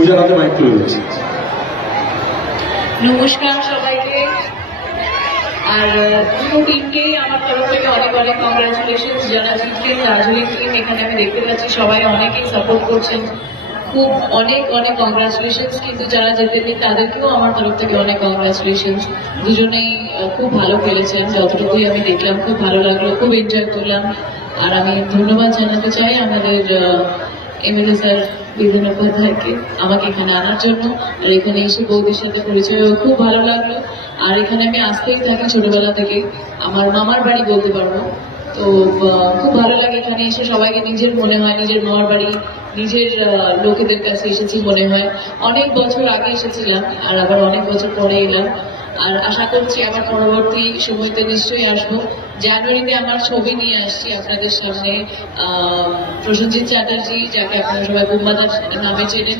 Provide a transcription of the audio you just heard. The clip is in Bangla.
পূজার হাতে মাইক তুলে দিচ্ছি। নমস্কার সবাইকে। আর পুরো টিমকে আমার তরফ থেকে অনেক অনেক কংগ্রাচুলেশন। যারা জিতলেন দার্জিলিং টিম, এখানে আমি দেখতে পাচ্ছি সবাই অনেকেই সাপোর্ট করছেন, খুব অনেক অনেক কংগ্রাচুলেশন। কিন্তু যারা জেতেননি তাদেরকেও আমার তরফ থেকে অনেক কংগ্রাচুলেশন। দুজনেই খুব ভালো খেলেছেন, যতটুকুই আমি দেখলাম খুব ভালো লাগলো, খুব এনজয় করলাম। আর আমি ধন্যবাদ জানাতে চাই আমাদের এমএলএ স্যার বিধান উপাধ্যায়কে আমাকে এখানে আনার জন্য। আর এখানে এসে বৌদির সাথে পরিচয় খুব ভালো লাগলো। আর এখানে আমি আসতেই থাকি ছোটবেলা থেকে, আমার মামার বাড়ি বলতে পারবো। তো খুব ভালো লাগে এখানে এসে, সবাইকে নিজের মনে হয়, নিজের মামার বাড়ি, নিজের লোকেদের কাছে এসেছি মনে হয়। অনেক বছর আগে এসেছিলাম আর আবার অনেক বছর পরে এলাম। আর আশা করছি আবার পরবর্তী সময়তে নিশ্চয়ই আসবো। জানুয়ারিতে আমার ছবি নিয়ে আসছি আপনাদের সামনে, প্রসেনজিৎ চ্যাটার্জি, যাকে আপনারা সবাই বুম্বাদার নামে চেনেন।